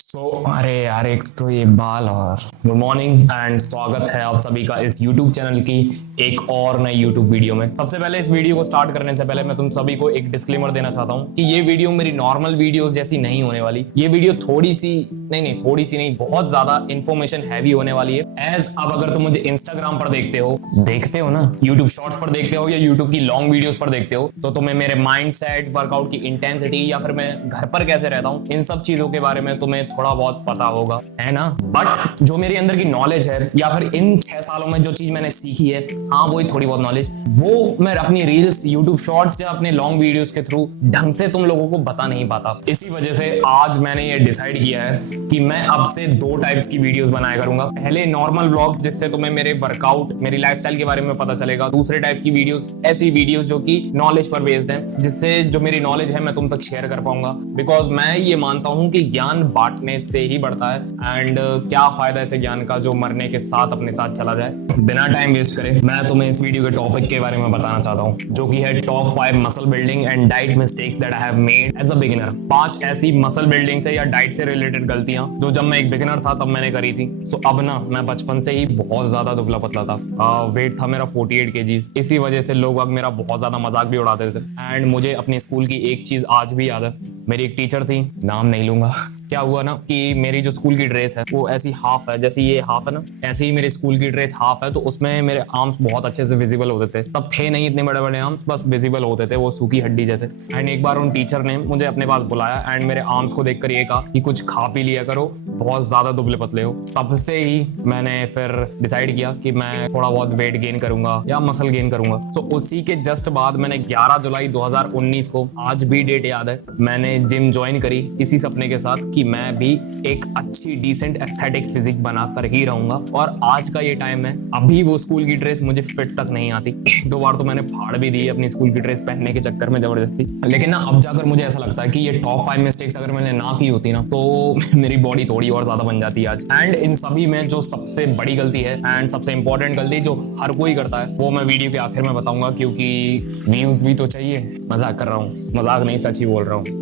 अरे यार, एक तो ये बाल। और गुड मॉर्निंग एंड स्वागत है आप सभी का इस YouTube चैनल की एक और नई YouTube वीडियो में। सबसे पहले इस वीडियो को स्टार्ट करने से पहले मैं तुम सभी को एक डिस्क्लेमर देना चाहता हूं कि ये वीडियो मेरी नॉर्मल वीडियोस जैसी नहीं होने वाली। ये वीडियो थोड़ी सी नहीं, बहुत ज्यादा इंफॉर्मेशन हैवी होने वाली है। एज अब अगर तुम मुझे इंस्टाग्राम पर देखते हो ना, यूट्यूब शॉर्ट्स पर देखते हो या यूट्यूब की लॉन्ग वीडियोस पर देखते हो, तो तुम्हें मेरे माइंड सेट, वर्कआउट की इंटेंसिटी या फिर मैं घर पर कैसे रहता हूँ, इन सब चीजों के बारे में तुम्हें थोड़ा बहुत पता होगा, है ना। बट जो मेरे अंदर की नॉलेज है या फिर इन 6 सालों में जो चीज मैंने सीखी है, हाँ वही थोड़ी बहुत नॉलेज, वो मैं अपनी रील्स, यूट्यूब शॉर्ट्स या अपने लॉन्ग वीडियोस के थ्रू ढंग से तुम लोगों को बता नहीं पाता। इसी वजह से आज मैंने ये डिसाइड किया है कि मैं अब से 2 टाइप्स की वीडियोस बनाया करूंगा। पहले नॉर्मल व्लॉग जिससे तुम्हें मेरे वर्कआउट, मेरी लाइफस्टाइल के बारे में पता चलेगा। दूसरे टाइप की वीडियोस ऐसी वीडियोस जो कि नॉलेज पर बेस्ड है, जिससे जो मेरी नॉलेज है मैं तुम तक शेयर कर पाऊंगा। बिकॉज मैं ये मानता हूं कि ज्ञान बांटने से ही बढ़ता है। एंड क्या फायदा ऐसे ज्ञान का जो मरने के साथ अपने साथ चला जाए। बिना टाइम वेस्ट करे मैं तुम्हें इस वीडियो के टॉपिक के बारे में बताना चाहता हूं, जो कि है top 5 muscle building and diet mistakes that I have made as a beginner. 5 ऐसी मसल बिल्डिंग से या डाइट से रिलेटेड गलतियां जो जब मैं एक बिगिनर था तब मैंने करी थी। सो अब ना, मैं बचपन से ही बहुत ज्यादा दुबला पतला था। वेट था मेरा 48 kgs। इसी वजह से लोग मेरा बहुत ज्यादा मजाक भी उड़ाते थे। एंड मुझे अपने स्कूल की एक चीज आज भी याद है। मेरी एक टीचर थी, नाम नहीं लूंगा। क्या हुआ ना कि मेरी जो स्कूल की ड्रेस है वो ऐसी हाफ है, जैसे ये हाफ है ना, ऐसे ही मेरी स्कूल की ड्रेस हाफ है। तो उसमें मेरे आर्म्स बहुत अच्छे से विजिबल होते थे। तब थे नहीं इतने बड़े बड़े आर्म्स, बस विजिबल होते थे, वो सूखी हड्डी जैसे। एंड एक बार उन टीचर ने मुझे अपने पास बुलाया एंड मेरे आर्म्स को देखकर ये कहा कि कुछ खा पी लिया करो, बहुत ज्यादा दुबले पतले हो। तब से ही मैंने फिर डिसाइड किया कि मैं थोड़ा बहुत वेट गेन करूंगा या मसल गेन करूंगा। तो उसी के जस्ट बाद मैंने 11 जुलाई 2019 को, आज भी डेट याद है, मैंने जिम ज्वाइन करी इसी सपने के साथ कि मैं भी एक अच्छी डिसेंट एस्थेटिक फिजिक बनाकर ही रहूंगा। और आज का ये टाइम है, अभी वो स्कूल की ड्रेस मुझे फिट तक नहीं आती। 2 बार तो मैंने फाड़ भी दी अपनी स्कूल की ड्रेस पहनने के चक्कर में जबरदस्ती। लेकिन ना अब जाकर मुझे ऐसा लगता है कि ये टॉप 5 मिस्टेक्स अगर मैंने ना की होती ना, तो मेरी बॉडी थोड़ी और ज्यादा बन जाती है आज। एंड इन सभी में जो सबसे बड़ी गलती है एंड सबसे इंपॉर्टेंट गलती जो हर कोई करता है, वो मैं वीडियो के आखिर में बताऊंगा, क्योंकि व्यूज भी तो चाहिए। मजाक कर रहा हूँ, मजाक नहीं, सच ही बोल रहा हूँ।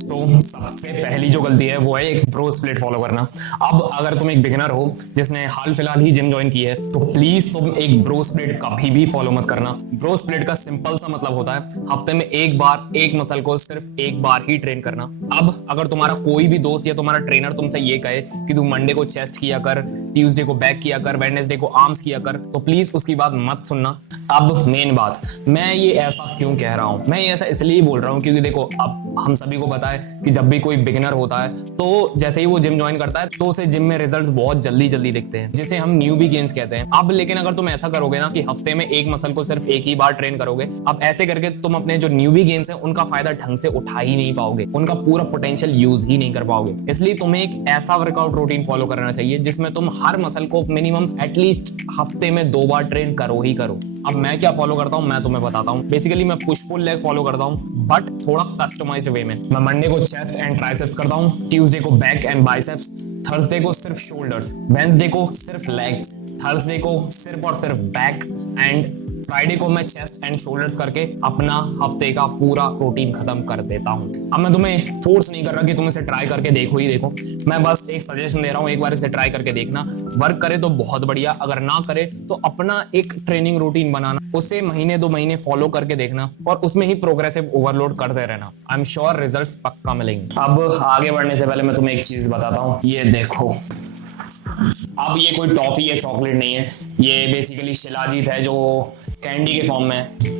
सबसे पहली जो गलती है वो है एक ब्रो स्प्लिट फॉलो करना। अब अगर तुम एक बिगिनर हो जिसने हाल फिलहाल ही जिम ज्वाइन की है, तो प्लीज तुम एक ब्रो स्प्लिट कभी भी फॉलो मत करना। ब्रो स्प्लिट का सिंपल सा मतलब होता है हफ्ते में एक बार एक मसल को सिर्फ एक बार ही ट्रेन करना। अब अगर तुम्हारा कोई भी दोस्त या तुम्हारा ट्रेनर तुमसे ये कहे कि तू मंडे को चेस्ट किया कर, ट्यूसडे को बैक किया कर, वेडनेसडे को आर्म्स किया कर, तो प्लीज उसकी बात मत सुनना। अब मेन बात, मैं ये ऐसा क्यों कह रहा हूं, मैं ये ऐसा इसलिए बोल रहा हूं क्योंकि देखो, अब हम सभी को पता है कि जब भी कोई बिगिनर होता है तो जैसे ही वो जिम ज्वाइन करता है तो उसे जिम में रिजल्ट्स बहुत जल्दी जल्दी दिखते हैं, जिसे हम न्यूबी गेन्स कहते हैं। अब लेकिन अगर तुम ऐसा करोगे ना कि हफ्ते में एक मसल को सिर्फ एक ही बार ट्रेन करोगे, अब ऐसे करके तुम अपने जो न्यूबी गेन्स है उनका फायदा ढंग से उठा ही नहीं पाओगे, उनका पूरा पोटेंशियल यूज ही नहीं कर पाओगे। इसलिए तुम्हें एक ऐसा वर्कआउट रूटीन फॉलो करना चाहिए जिसमें तुम हर मसल को मिनिमम एटलीस्ट हफ्ते में 2 बार ट्रेन करो ही करो। अब मैं क्या फॉलो करता हूं मैं तुम्हें बताता हूं। बेसिकली मैं पुश पुल लेग फॉलो करता हूं, बट थोड़ा कस्टमाइज्ड वे में। मैं मंडे को चेस्ट एंड ट्राइसेप्स करता हूं, ट्यूसडे को बैक एंड बाइसेप्स, थर्सडे को सिर्फ शोल्डर्स, वेडनेसडे को सिर्फ लेग्स, थर्सडे को सिर्फ और सिर्फ बैक, एंड फ्राइडे को मैं चेस्ट एंड शोल्डर्स करके अपना हफ्ते का पूरा रूटीन खत्म कर देता हूं। अब मैं तुम्हें फोर्स नहीं कर रहा कि तुम इसे ट्राई करके देखो ही देखो, मैं बस एक सजेशन दे रहा हूं, एक बार इसे ट्राई करके देखना। वर्क करे तो बहुत बढ़िया, अगर ना करे तो अपना एक ट्रेनिंग रूटीन बनाना, उसे महीने 2 महीने फॉलो करके देखना और उसमें ही प्रोग्रेसिव ओवरलोड करते रहना। आई एम श्योर रिजल्ट्स पक्का मिलेंगे। अब आगे बढ़ने से पहले मैं तुम्हें एक चीज बताता हूँ, ये देखो। अब ये कोई टॉफी या चॉकलेट नहीं है, ये बेसिकली शिलाजीत है जो कैंडी के फॉर्म में है।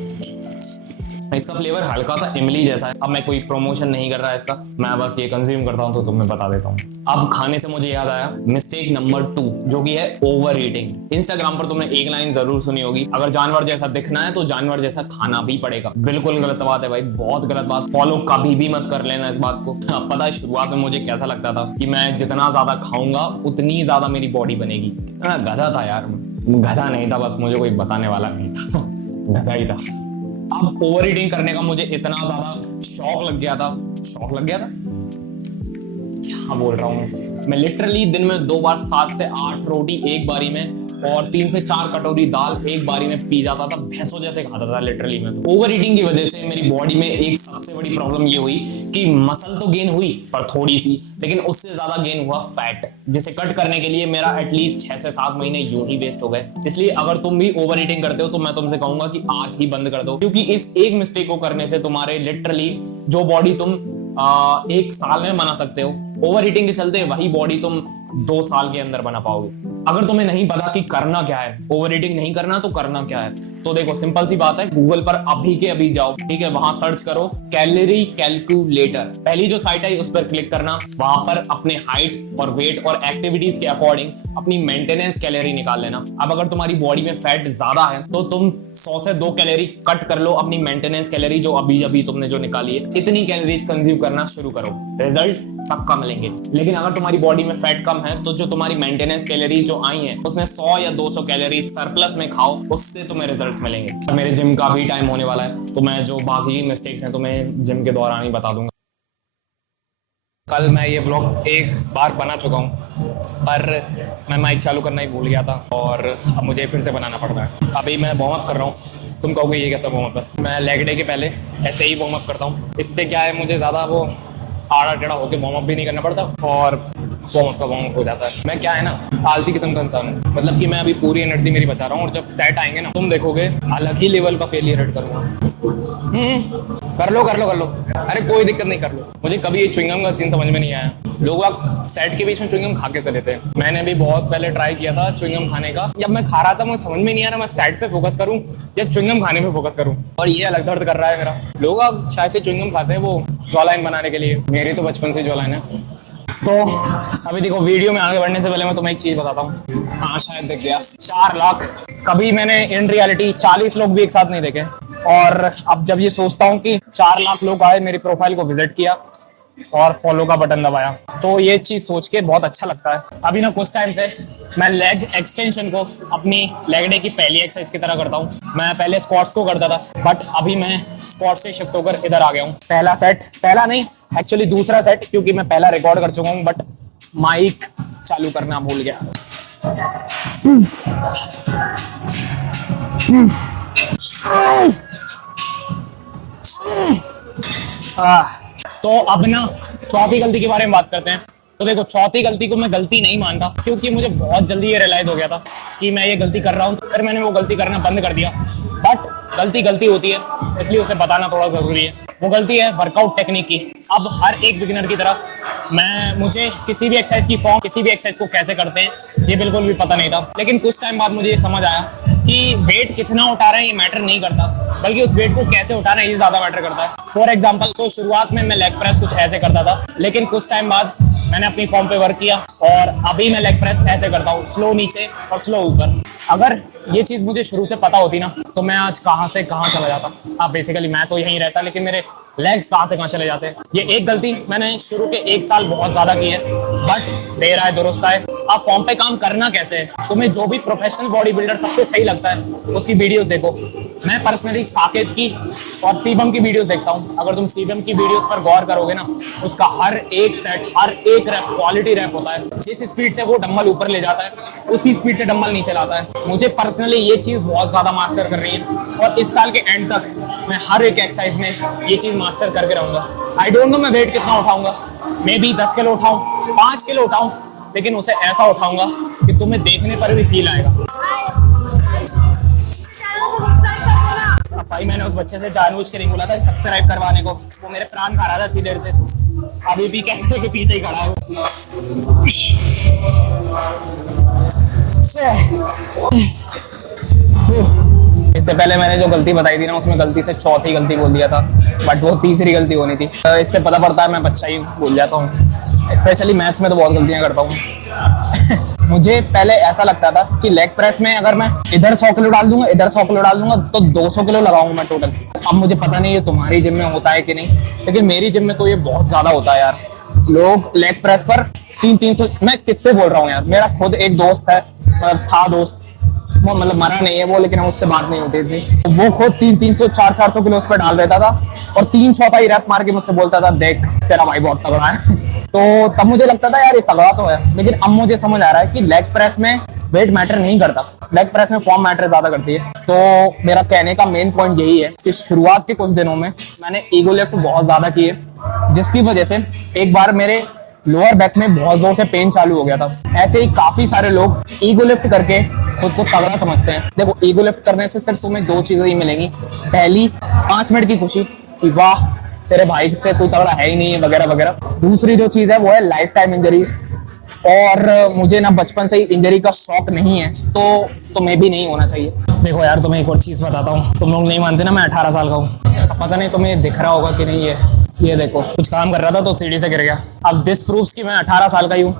इसका फ्लेवर हल्का सा इमली जैसा है। अब मैं कोई प्रमोशन नहीं कर रहा है इसका, मैं बस ये कंज्यूम करता हूं तो तुम्हें बता देता हूं। अब खाने से मुझे याद आया मिस्टेक नंबर 2, जो कि है ओवर ईटिंग। इंस्टाग्राम पर तुमने एक लाइन जरूर सुनी होगी, अगर जानवर जैसा दिखना है तो जानवर जैसा खाना भी पड़ेगा। बिल्कुल गलत बात है भाई, बहुत गलत बात। फॉलो कभी भी मत कर लेना इस बात को। अब पता है शुरुआत में मुझे कैसा लगता था कि मैं जितना ज्यादा खाऊंगा उतनी ज्यादा मेरी बॉडी बनेगी। मैं गधा था यार, गधा नहीं था, बस मुझे कोई बताने वाला नहीं था, गधा ही था। अब ओवर ईटिंग करने का मुझे इतना ज्यादा शौक लग गया था, क्या बोल रहा हूँ मैं लिटरली दिन में 2 बार 7 से 8 रोटी एक बारी में और 3 से 4 कटोरी दाल एक बारी में पी जाता था, भैंसों जैसे खाता था लिटरली मैं। तो ओवर ईटिंग की वजह से मेरी बॉडी में एक सबसे बड़ी प्रॉब्लम ये हुई कि मसल तो गेन हुई पर थोड़ी सी, लेकिन उससे ज्यादा गेन हुआ फैट, जिसे कट करने के लिए मेरा एटलीस्ट 6 से 7 महीने यूं ही वेस्ट हो गए। इसलिए अगर तुम भी ओवर ईटिंग करते हो तो मैं तुमसे कहूंगा कि आज ही बंद कर दो, क्योंकि इस एक मिस्टेक को करने से तुम्हारे लिटरली जो बॉडी तुम 1 साल में बना सकते हो, ओवर ईटिंग के चलते वही बॉडी तुम 2 साल के अंदर बना पाओगे। अगर तुम्हें नहीं पता कि करना क्या है, ओवर ईटिंग नहीं करना तो करना क्या है, तो देखो सिंपल सी बात है, गूगल पर अभी के अभी जाओ, ठीक है, वहां सर्च करो कैलोरी कैलकुलेटर। पहली जो साइट है उस पर क्लिक करना, वहां पर अपने हाइट और वेट और एक्टिविटीज के अकॉर्डिंग अपनी मेंटेनेंस कैलोरी निकाल लेना। अब अगर तुम्हारी बॉडी में फैट ज्यादा है तो तुम 100 से 2 कैलोरी कट कर लो अपनी मेंटेनेंस कैलोरी जो अभी अभी तुमने जो निकाली है, इतनी कैलोरीज कंज्यूम करना शुरू करो, रिजल्ट पक्का मिलेंगे। लेकिन अगर तुम्हारी बॉडी में फैट कम है तो जो तुम्हारी मेंटेनेंस कैलोरीज जो आई हैं उसमें 100 या 200 कैलोरी सरप्लस में खाओ, उससे तुम्हें रिजल्ट्स मिलेंगे। मेरे जिम का भी टाइम होने वाला है तो मैं जो बाकी मिस्टेक्स हैं तुम्हें जिम के दौरान ही बता दूंगा। कल मैं ये ब्लॉग एक बार बना चुका हूँ पर मैं माइक चालू करना ही भूल गया था और अब मुझे फिर से बनाना पड़ रहा है। अभी मैं वार्म अप कर रहा हूँ। तुम कहोगे ये कैसा वार्म अप है? मैं लेग डे के पहले ऐसे ही वार्म अप करता हूँ। इससे क्या है, मुझे ज़्यादा वो आड़ा टेढ़ा होकर वार्म अप भी नहीं करना पड़ता और वार्म अप हो जाता है। मैं क्या है ना, आलसी किस्म का इंसान हूँ, मतलब कि मैं अभी पूरी एनर्जी मेरी बचा रहा हूँ और जब सेट आएंगे ना तुम देखोगे अलग ही लेवल का फेलियर रेट करूँगा। कर लो अरे कोई दिक्कत नहीं, कर लो। मुझे कभी ये च्युइंगम का सीन समझ में नहीं आया। लोग सेट के बीच में च्युइंगम खा के चले थे। मैंने भी बहुत पहले ट्राई किया था च्युइंगम खाने का। जब मैं खा रहा था मुझे समझ में नहीं आ रहा मैं सेट पे फोकस करूं या च्युइंगम खाने पे फोकस करूं, और ये अलग दर्द कर रहा है मेरा। लोग अब शायद से च्युइंगम खाते हैं वो जॉलाइन बनाने के लिए, मेरी तो बचपन से जॉलाइन है। तो अभी देखो, वीडियो में आगे बढ़ने से पहले मैं तुम्हें एक चीज बताता हूँ। हाँ शायद दिख गया, 4 लाख। कभी मैंने इन रियलिटी 40 लोग भी एक साथ नहीं देखे, और अब जब ये सोचता हूँ कि 4 लाख लोग आए, मेरी प्रोफाइल को विजिट किया और फॉलो का बटन दबाया, तो ये चीज सोच के बहुत अच्छा लगता है। अभी ना कुछ टाइम से मैं लेग एक्सटेंशन को अपनी लेग डे की पहली एक्सरसाइज की तरह करता हूँ। मैं पहले स्क्वाट्स को करता था बट अभी मैं स्क्वाट्स से शिफ्ट होकर इधर आ गया हूँ। पहला सेट, पहला नहीं एक्चुअली दूसरा सेट, क्योंकि मैं पहला रिकॉर्ड कर चुका हूँ बट माइक चालू करना भूल गया। तो अब ना चौथी गलती के बारे में बात करते हैं। तो देखो, चौथी गलती को मैं गलती नहीं मानता, क्योंकि मुझे बहुत जल्दी ये रियलाइज हो गया था कि मैं ये गलती कर रहा हूँ, फिर मैंने वो गलती करना बंद कर दिया। बट गलती होती है, इसलिए उसे बताना थोड़ा जरूरी है। वो गलती है वर्कआउट टेक्निक की। अब हर एक बिगिनर की तरह मुझे किसी भी एक्सरसाइज की फॉर्म, किसी भी एक्सरसाइज को कैसे करते हैं ये बिल्कुल भी पता नहीं था। लेकिन कुछ टाइम बाद मुझे ये समझ आया कि वेट कितना उठा रहे हैं ये मैटर नहीं करता, बल्कि उस वेट को कैसे उठा रहे हैं ये ज्यादा मैटर करता है। फॉर एग्जाम्पल, तो शुरुआत में मैं लेग प्रेस कुछ ऐसे करता था, लेकिन कुछ टाइम बाद मैंने अपनी फॉर्म पे वर्क किया और अभी मैं लेग प्रेस ऐसे करता हूँ, स्लो नीचे और स्लो ऊपर। अगर ये चीज मुझे शुरू से पता होती ना तो मैं आज कहां से कहां चला जाता। अब बेसिकली मैं तो यहीं रहता, लेकिन मेरे लेग्स कहां से कहां चले जाते हैं। ये एक गलती मैंने शुरू के 1 साल बहुत ज्यादा की है, बट देर आए दुरुस्त आए। अब फॉर्म पे काम करना कैसे है, तुम्हें जो भी प्रोफेशनल बॉडी बिल्डर सबसे सही लगता है उसकी वीडियोस देखो। मैं पर्सनली साकेत की और शिवम की वीडियोस देखता हूँ। अगर तुम शिवम की वीडियोस पर गौर करोगे ना, उसका हर एक सेट, हर एक रैप क्वालिटी रैप होता है। जिस स्पीड से वो डंबल ऊपर ले जाता है उसी स्पीड से डंबल नीचे लाता है। मुझे पर्सनली ये चीज बहुत ज्यादा मास्टर कर रही है और इस साल के एंड तक मैं हर एक एक्सरसाइज में ये चीज मास्टर करके रहूंगा। आई डोंट नो मैं वेट कितना उठाऊंगा, मे बी 10 किलो उठाऊं, 5 किलो उठाऊं, लेकिन उसे ऐसा उठाऊंगा कि तुम्हें देखने पर भी फील आएगा। भाई मैंने उस बच्चे से जानबूझ के नहीं बोला था सब्सक्राइब करवाने को, वो मेरे प्राण खा रहा था इतनी देर से। अभी भी कैसे के पीछे ही खड़ा है। इससे पहले मैंने जो गलती बताई थी ना, उसमें गलती से चौथी गलती बोल दिया था, बट वो तीसरी गलती होनी थी। इससे पता पड़ता है मैं बच्चा ही भूल जाता हूँ, स्पेशली मैथ्स में तो बहुत गलतियां करता हूँ। मुझे पहले ऐसा लगता था कि लेग प्रेस में अगर मैं इधर 100 किलो डाल दूंगा, इधर 100 किलो डाल दूंगा तो 200 किलो लगाऊंगा मैं टोटल। अब मुझे पता नहीं ये तुम्हारी जिम में होता है कि नहीं, लेकिन मेरी जिम में तो ये बहुत ज्यादा होता है यार। लोग लेग प्रेस पर 300-300, मैं किससे बोल रहा हूँ यार, मेरा खुद एक दोस्त है, मतलब था दोस्त, वो मतलब मरा नहीं है वो, लेकिन उससे बात नहीं होती थी। वो खुद 300-400 किलो उस पर डाल देता था और 3 चौथाई रैप मार के मुझसे बोलता था देख तेरा भाई बहुत तगड़ा है। तो तब मुझे लगता था यार ये तगड़ा तो है, लेकिन अब मुझे समझ आ रहा है कि लेग प्रेस में वेट मैटर नहीं करता, लेग प्रेस में फॉर्म मैटर ज्यादा करती है। तो मेरा कहने का मेन पॉइंट यही है कि शुरुआत के कुछ दिनों में मैंने ईगो लिफ्ट बहुत ज्यादा किए, जिसकी वजह से एक बार मेरे लोअर बैक में बहुत जोर से पेन चालू हो गया था। ऐसे ही काफी सारे लोग ईगो लिफ्ट करके खुद को तगड़ा समझते हैं। देखो, ईगो लिफ्ट करने से सिर्फ तुम्हें दो चीजें ही मिलेंगी। पहली, 5 मिनट की खुशी कि वाह तेरे भाई से कोई तगड़ा है ही नहीं है वगैरह वगैरह। दूसरी जो चीज है वो है लाइफ टाइम इंजरीज, और मुझे ना बचपन से ही इंजरी का शौक नहीं है, तो तुम्हें भी नहीं होना चाहिए। देखो यार, तुम्हें एक और चीज बताता हूँ, तुम लोग नहीं मानते ना, मैं 18 साल का हूँ। पता नहीं तुम्हें दिख रहा होगा कि नहीं, ये देखो, कुछ काम कर रहा था तो सीढ़ी से गिर गया। अब दिस प्रूव्स कि मैं 18 साल का ही हूँ,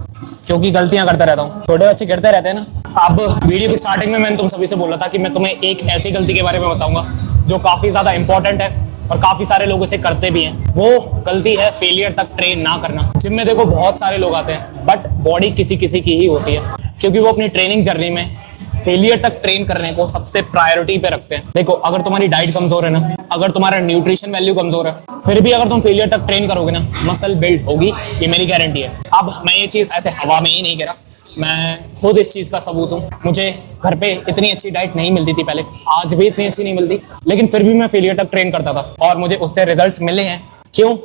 क्योंकि गलतियां करता रहता हूँ। छोटे बच्चे गिरते रहते हैं ना। अब वीडियो की स्टार्टिंग में मैंने तुम सभी से बोला था कि मैं तुम्हें एक ऐसी गलती के बारे में बताऊंगा जो काफी ज्यादा इंपॉर्टेंट है और काफी सारे लोग इसे करते भी हैं। वो गलती है फेलियर तक ट्रेन ना करना। जिम में देखो बहुत सारे लोग आते हैं, बट बॉडी किसी किसी की ही होती है, क्योंकि वो अपनी ट्रेनिंग जर्नी में फेलियर तक ट्रेन करने को सबसे प्रायोरिटी पे रखते हैं। देखो, अगर तुम्हारी डाइट कमजोर है ना, अगर तुम्हारा न्यूट्रिशन वैल्यू कमजोर है, फिर भी अगर तुम फेलियर तक ट्रेन करोगे ना, मसल बिल्ड होगी, ये मेरी गारंटी है। अब मैं ये चीज ऐसे हवा में ही नहीं कह रहा, मैं खुद इस चीज का सबूत हूँ। मुझे घर पे इतनी अच्छी डाइट नहीं मिलती थी पहले, आज भी इतनी अच्छी नहीं मिलती, लेकिन फिर भी मैं फेलियर तक ट्रेन करता था और मुझे उससे रिजल्ट्स मिले हैं। क्यों?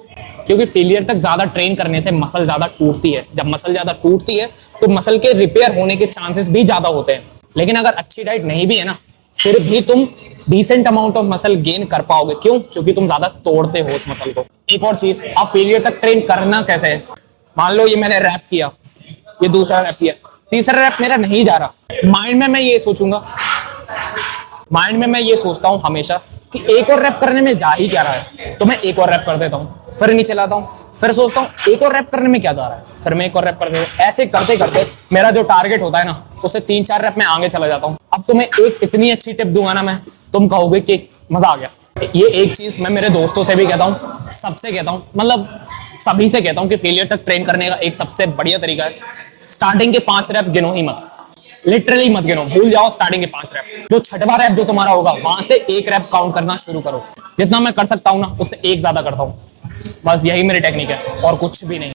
क्योंकि फेलियर तक ज्यादा ट्रेन करने से मसल ज्यादा टूटती है। जब मसल ज्यादा टूटती है तो मसल के रिपेयर होने के चांसेस भी ज्यादा होते हैं। लेकिन अगर अच्छी डाइट नहीं भी है ना, फिर भी तुम decent amount of muscle gain कर पाओगे। क्यों? क्योंकि तुम ज्यादा तोड़ते हो उस मसल को। एक और चीज, आप फेलियर तक ट्रेन करना कैसे है? मान लो ये मैंने रैप किया, ये दूसरा रैप किया, तीसरा रैप मेरा नहीं जा रहा। माइंड में मैं ये सोचूंगा, माइंड में मैं ये सोचता हूँ हमेशा कि एक और रैप करने में जा ही क्या रहा है, तो मैं एक और रैप कर देता हूँ, फिर नीचे लाता हूँ, फिर सोचता हूँ एक और रैप करने में क्या जा रहा है, फिर मैं एक और रैप कर देता हूँ। ऐसे करते करते मेरा जो टारगेट होता है ना, उससे 3-4 रैप में आगे चला जाता हूँ। अब तुम्हें एक इतनी अच्छी टिप दूंगा ना मैं, तुम कहोगे कि मजा आ गया। ये एक चीज मैं मेरे दोस्तों से भी कहता हूँ, सबसे कहता हूँ, मतलब सभी से कहता हूँ कि फेलियर तक ट्रेन करने का एक सबसे बढ़िया तरीका है, स्टार्टिंग के 5 रैप गिनो ही मत, लिटरली मत गिनो, भूल जाओ स्टार्टिंग के 5 रैप। जो छठवां रैप जो तुम्हारा होगा, वहां से 1 रैप काउंट करना शुरू करो। जितना मैं कर सकता हूँ ना, उससे 1 ज्यादा करता हूँ। बस यही मेरी टेक्निक है और कुछ भी नहीं।